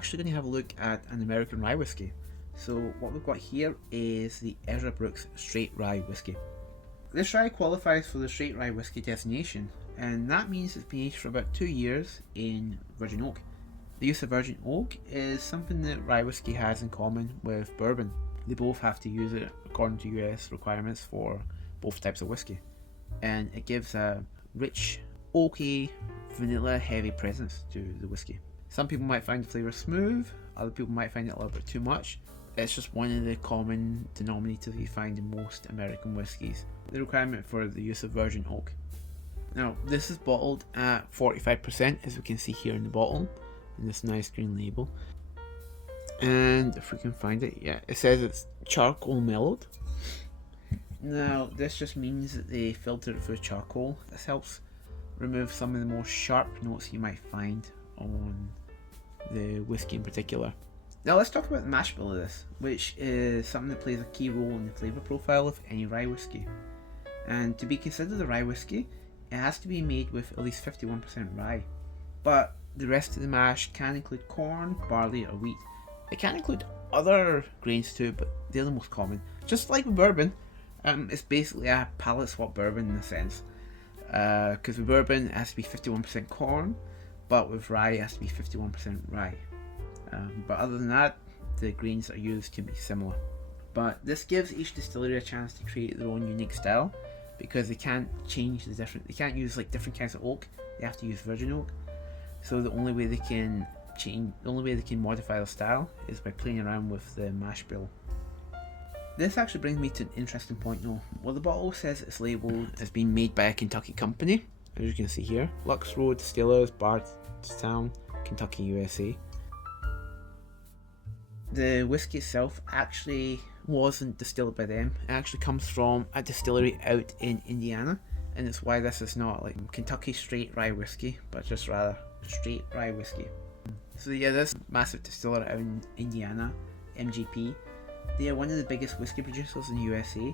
actually going to have a look at an American rye whiskey. So what we've got here is the Ezra straight rye whiskey. This rye qualifies for the straight rye whiskey designation, and that means it's been aged for about 2 years in virgin oak. The use of virgin oak is something that rye whiskey has in common with bourbon. They both have to use it according to US requirements for both types of whiskey, and it gives a rich, oaky, vanilla heavy presence to the whiskey. Some people might find the flavour smooth, other people might find it a little bit too much. It's just one of the common denominators you find in most American whiskies, the requirement for the use of virgin oak. Now, this is bottled at 45%, as we can see here in the bottle, in this nice green label. And if we can find it, yeah, it says it's charcoal mellowed. Now, this just means that they filtered it through charcoal. This helps remove some of the more sharp notes you might find on the whiskey in particular. Now let's talk about the mash bill of this, which is something that plays a key role in the flavour profile of any rye whiskey. And to be considered a rye whiskey, it has to be made with at least 51% rye. But the rest of the mash can include corn, barley or wheat. It can include other grains too, but they're the most common. Just like with bourbon, it's basically a palate swap bourbon in a sense. Because with bourbon it has to be 51% corn, but with rye it has to be 51% rye. But other than that, the grains that are used can be similar. But this gives each distillery a chance to create their own unique style, because they can't change they can't use like different kinds of oak. They have to use virgin oak. So the only way they can modify their style is by playing around with the mash bill. This actually brings me to an interesting point now. Well, the bottle says it's labelled as being made by a Kentucky company, as you can see here. Lux Road Distillers, Bardstown, Kentucky, USA. The whiskey itself actually wasn't distilled by them. It actually comes from a distillery out in Indiana, and it's why this is not like Kentucky straight rye whiskey, but just rather straight rye whiskey. So yeah, this massive distiller out in Indiana, MGP, they are one of the biggest whiskey producers in the USA,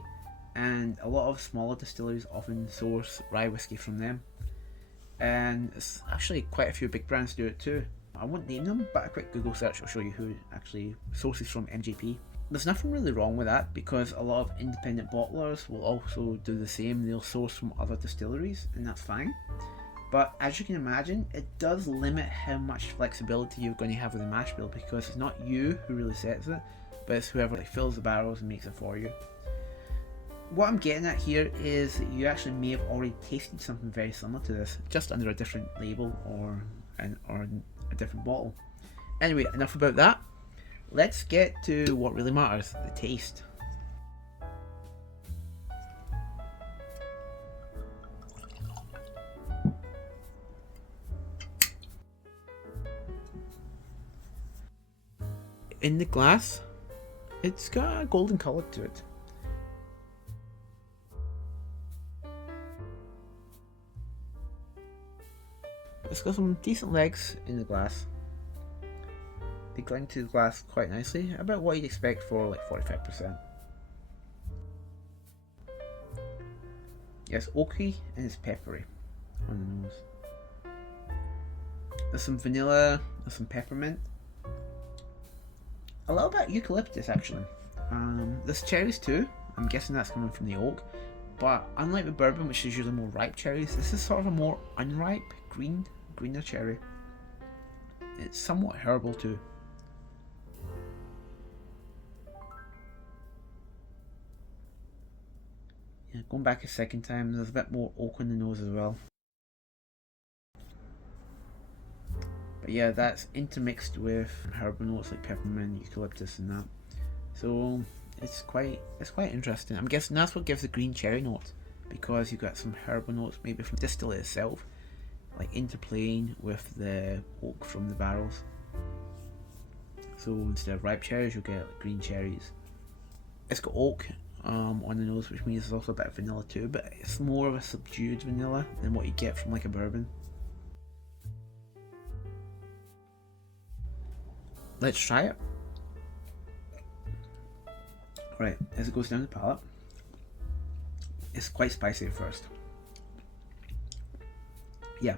and a lot of smaller distilleries often source rye whiskey from them. And it's actually quite a few big brands do it too. I won't name them, but a quick Google search will show you who actually sources from MGP. There's nothing really wrong with that, because a lot of independent bottlers will also do the same. They'll source from other distilleries, and that's fine. But as you can imagine, it does limit how much flexibility you're going to have with the mash bill, because it's not you who really sets it, but it's whoever fills the barrels and makes it for you. What I'm getting at here is that you actually may have already tasted something very similar to this, just under a different label or a different bottle. Anyway, enough about that. Let's get to what really matters, the taste. In the glass, it's got a golden colour to it. It's got some decent legs in the glass. They go into the glass quite nicely, about what you'd expect for like 45%. Yeah, it's oaky and it's peppery on the nose. There's some vanilla, there's some peppermint. A little bit of eucalyptus actually. There's cherries too. I'm guessing that's coming from the oak. But unlike the bourbon, which is usually more ripe cherries, this is sort of a more unripe, greener cherry. It's somewhat herbal too. Yeah, going back a second time, there's a bit more oak on the nose as well. But yeah, that's intermixed with herbal notes like peppermint, eucalyptus and that. So it's quite interesting. I'm guessing that's what gives the green cherry note, because you've got some herbal notes maybe from the distillate itself, like interplaying with the oak from the barrels. So instead of ripe cherries, you'll get like green cherries. It's got oak on the nose, which means there's also a bit of vanilla too, but it's more of a subdued vanilla than what you get from like a bourbon. Let's try it. Right, as it goes down the palate, it's quite spicy at first. Yeah,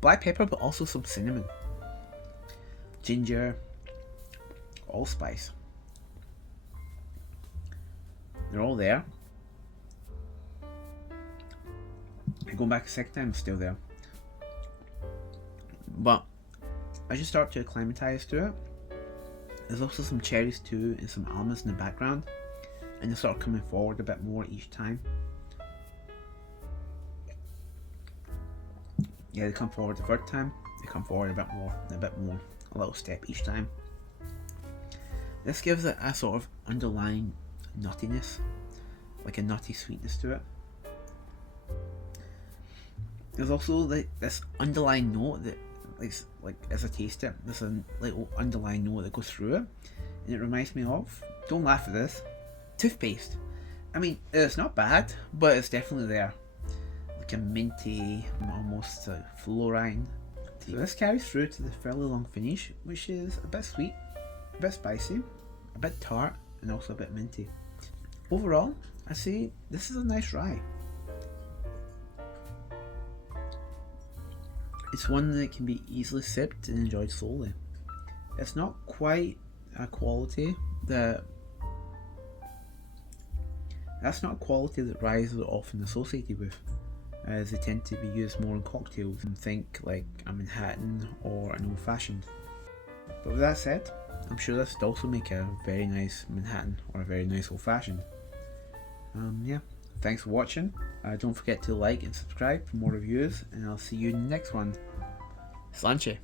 black pepper, but also some cinnamon. ginger, allspice. They're all there. And going back a second time, it's still there. But as you start to acclimatise to it, there's also some cherries too and some almonds in the background, and they start coming forward a bit more each time. Yeah, they come forward the third time, they come forward a bit more, a little step each time. This gives it a sort of underlying nuttiness, like a nutty sweetness to it. There's also like this underlying note that, like as I taste it, there's a little underlying note that goes through it, and it reminds me of, don't laugh at this, toothpaste. I mean, it's not bad, but it's definitely there. Like a minty, almost fluorine. So this carries through to the fairly long finish, which is a bit sweet, a bit spicy, a bit tart, and also a bit minty. Overall, I say this is a nice rye. It's one that can be easily sipped and enjoyed slowly. It's not quite a quality that ryes are often associated with, as they tend to be used more in cocktails, and think like a Manhattan or an old fashioned. But with that said, I'm sure this would also make a very nice Manhattan or a very nice old fashioned. Yeah, thanks for watching. Don't forget to like and subscribe for more reviews, and I'll see you in the next one. Sláinte!